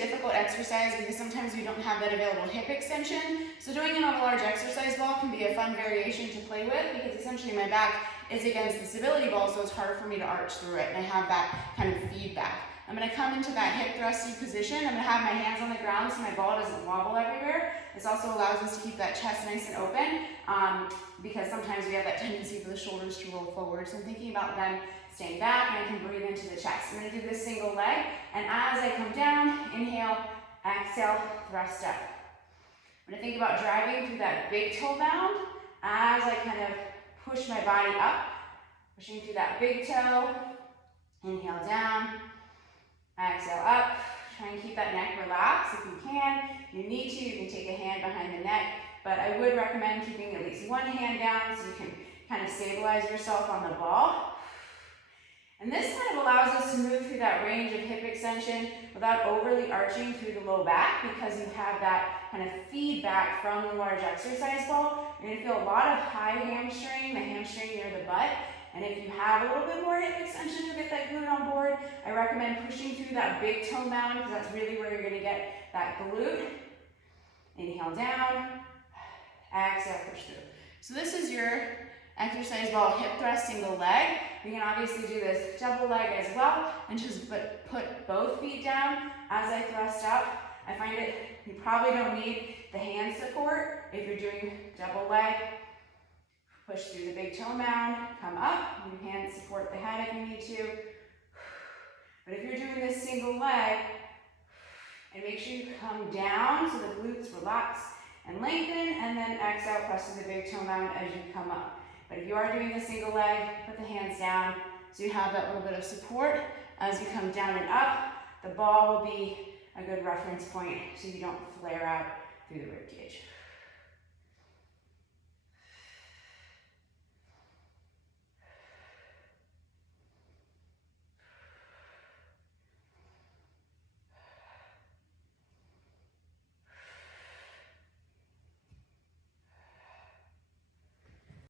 difficult exercise because sometimes we don't have that available hip extension. So doing it on a large exercise ball can be a fun variation to play with because essentially my back is against the stability ball, so it's harder for me to arch through it, and I have that kind of feedback. I'm going to come into that hip thrusty position. I'm going to have my hands on the ground so my ball doesn't wobble everywhere. This also allows us to keep that chest nice and open because sometimes we have that tendency for the shoulders to roll forward. So I'm thinking about them staying back, and I can breathe into the chest. I'm going to do this single leg, and as I come down, inhale, exhale, thrust up. I'm going to think about driving through that big toe bound as I kind of push my body up, pushing through that big toe. Inhale down, exhale up. Try and keep that neck relaxed if you can. If you need to, you can take a hand behind the neck, but I would recommend keeping at least one hand down so you can kind of stabilize yourself on the ball. And this kind of allows us to move through that range of hip extension without overly arching through the low back because you have that kind of feedback from the large exercise ball. You're going to feel a lot of high hamstring, the hamstring near the butt. And if you have a little bit more hip extension to get that glute on board, I recommend pushing through that big toe mound because that's really where you're going to get that glute. Inhale down, exhale, push through. So this is your exercise ball hip thrust single leg. We can obviously do this double leg as well and just put both feet down as I thrust up. I find it, you probably don't need the hand support if you're doing double leg. Push through the big toe mound, come up, your hands support the head if you need to. But if you're doing this single leg, and make sure you come down so the glutes relax and lengthen, and then exhale, press to the big toe mound as you come up. But if you are doing the single leg, put the hands down so you have that little bit of support as you come down and up. The ball will be a good reference point so you don't flare out through the rib cage.